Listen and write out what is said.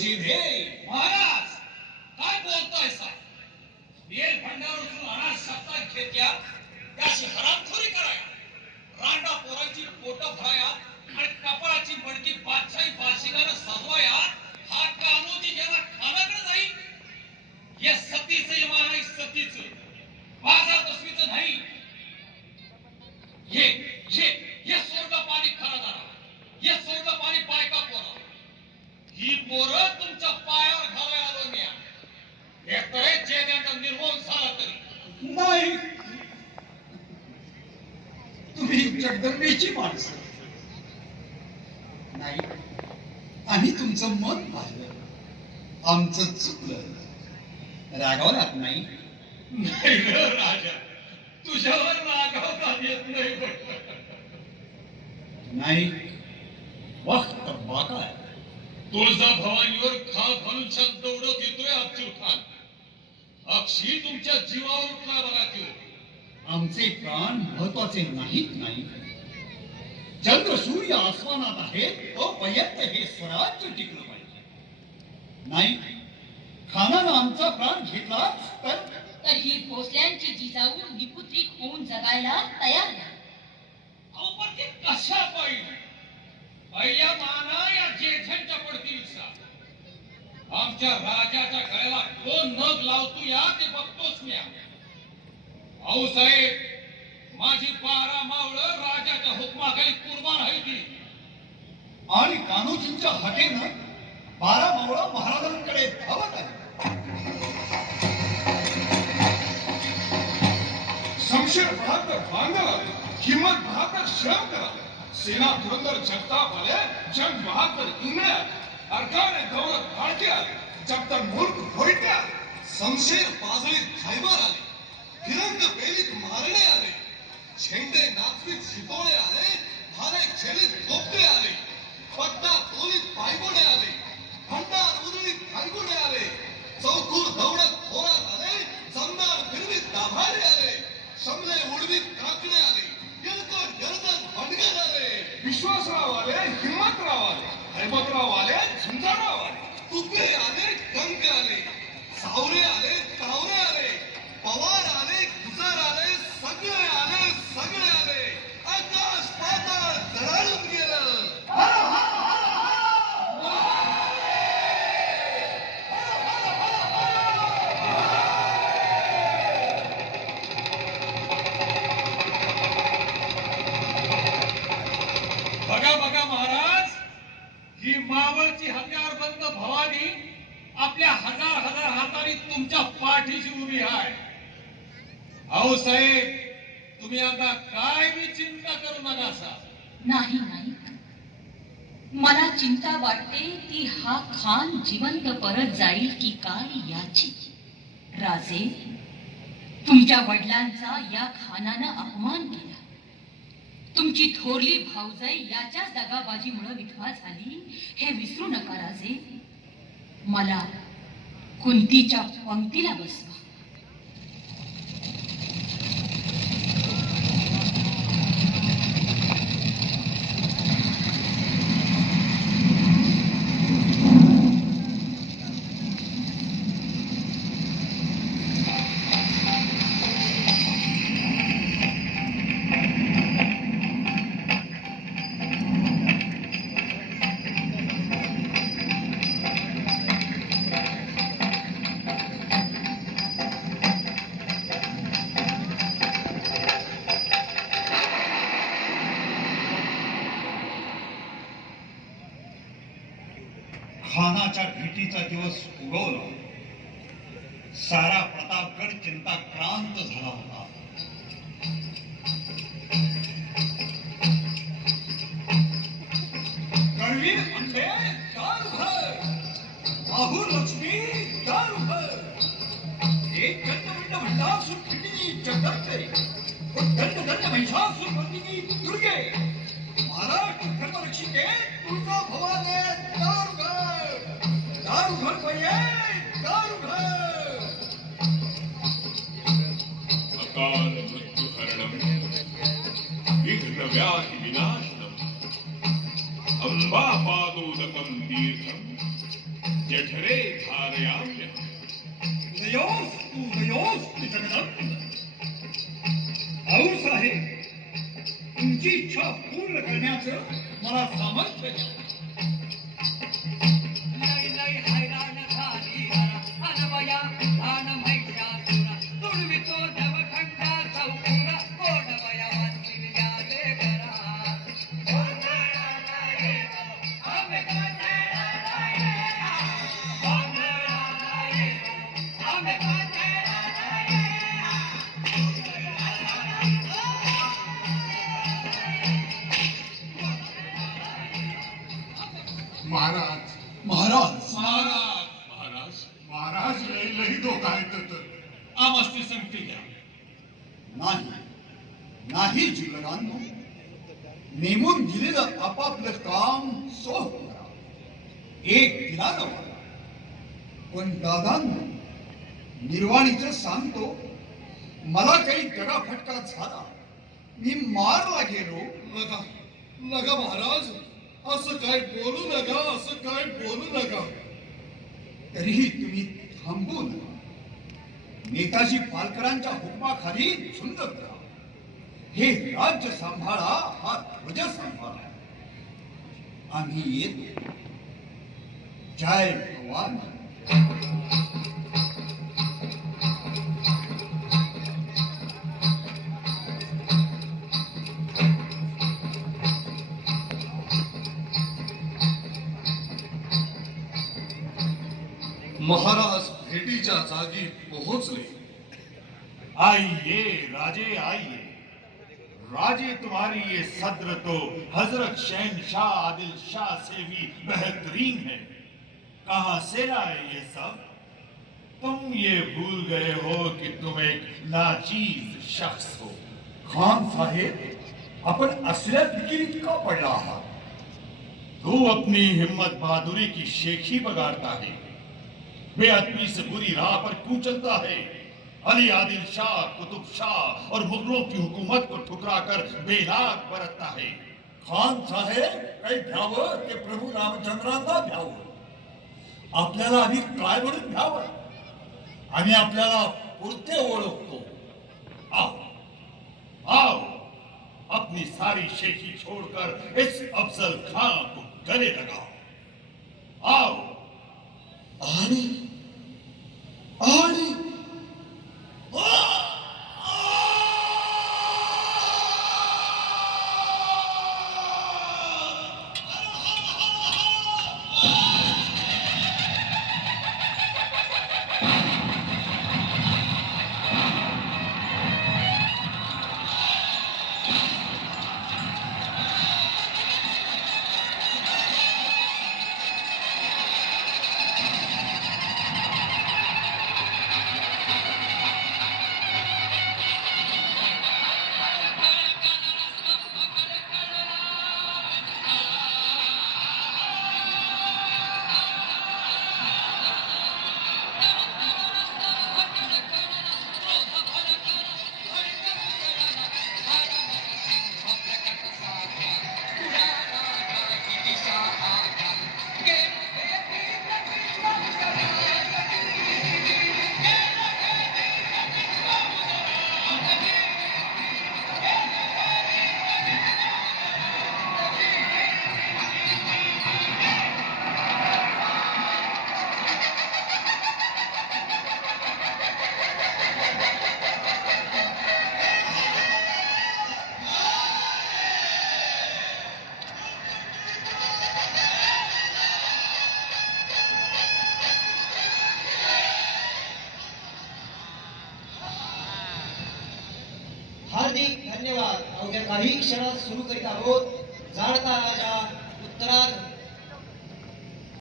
जिन्हें जगदंबेची माणसं. नाही. आम्ही तुमचं मन पाहिलं. आमचं चुकलं. रागावलात नाही. नाही ग राजा. तुझ्यावर रागावता येत नाही. नाही. वक्त बाका तुळजा भवानीवर खा घालून शांत उडत येतोय अब्दुल खान अक्षी तुमच्या जीवावर उठला बघा तो आमचे प्राण महत्त्वाचे नाहीत नाही. चंद्र सूर्य आसमानात आहे तोपर्यंत हे स्वराज्य टिकलं पाहिजे. नाही खानानं आमचा प्राण घेतला तर? तर ही भोसल्यांची जिजाऊ निपुत्रिक होऊन जगायला तयार नाही. अहो पण ते कशा पाहिजे पहिल्या माना या जेठ्यांच्या पडतील आमच्या राजाच्या गळ्याला कोण नग लावतो या ते बघतोच मी अहो साहेब माझी बारा मावळ राजाच्या हुकमाखाली कुर्बान आहे ती. आणि कान्होजींच्या हटेनं बारा मावळ महाराजांकडे धावत आहे संशय बहादर बांगल आले हिम्मत श्रम करा सेना धुरंधर जगताप आले जग बहादर इंग्लंड आले. गौरव भारतीय जगतर मूर्ख भोईटे संशय पाजळी पाजळीत आले हैबतराव ही मावळची हत्यारबंद भवानी आपल्या हजार हजार हाताने तुमच्या पाठीशी उभी आहे. अहो साहेब तुम्ही आता काय मी चिंता करू नका असा. नाही नाही. मला चिंता वाटते की हा खान जिवंत परत जाईल की काय याची. राजे तुमच्या वडिलांचा या खानानं अपमान केला. तुमची थोरली भाऊजाई याच्याच दगाबाजीमुळे विधवा झाली? हे विसरू नका राजे. मला कुंतीच्या पंक्तीला बसवा. खानाच्या भेटीचा दिवस उगवला. सारा प्रतापगड चिंताक्रांत झाला होता. कणवीर लक्ष्मी भर एक दंड भंडासूर खिंडिनी जगदंबे. दंड दंड महिषासूर मर्दिनी दुर्गे. महाराष्ट्र धर्मरक्षिके तुळजा भवाने अकाल मृत्युहरणम विघ्न व्याधि विनाशनम अंबा जठरे औस आहे तुमची इच्छा पूर्ण करण्याचं मला सामर्थ्य महाराज महाराज. महाराज महाराज महाराज लय लई धोका आहेत तर. आम्हाला ती संगती द्या. नाही नाही जिल्हरांनो नेमून दिलेलं आपापलं काम सोह करा. एक दिलानं वागा. पण दादांनो निर्वाणीचं सांगतो मला काही दगाफटका झाला. मी मारला गेलो. नका नका महाराज. असं काय बोलू नका असं काय बोलू नका. तरीही तुम्ही थांबू नका. नेताजी पालकरांच्या हुकमाखाली झुंज करा. हे राज्य सांभाळा हा ध्वज सांभाळा. आम्ही येतो. जय भवानी. महाराज भेटी भेटीच्या जागी पोहोचले. आइए राजे आइए राजे तुम्हारी ये सद्र तो हज़रत शहनशाह आदिल शाह से भी बेहतरीन है। कहा से लाए ये सब? तुम ये भूल गए हो कि तुम एक नाचीज शख्स हो। खान साहेब आपण असल्या फिकिरीत का पडला आहात तू अपनी हिम्मत बहादुरी की शेखी बगाड़ता है। बेअदबी से बुरी राह पर क्यों चलता है? अली आदिल शाह, कुतुब शाह और मुगलों की हुकूमत को ठुकरा कर बेलाग बरतता है। खान साहेब काही भ्यावं ते प्रभू रामचंद्रांना भ्यावं आपल्याला आधी काय म्हणून भ्यावं आम्ही आपल्याला पुरते ओळखतो। आओ आओ, अपनी सारी शेखी छोड़कर इस अफजल खां को गले लगाओ। आओ आणि काही क्षणात सुरू करीत आहोत. जाणता राजा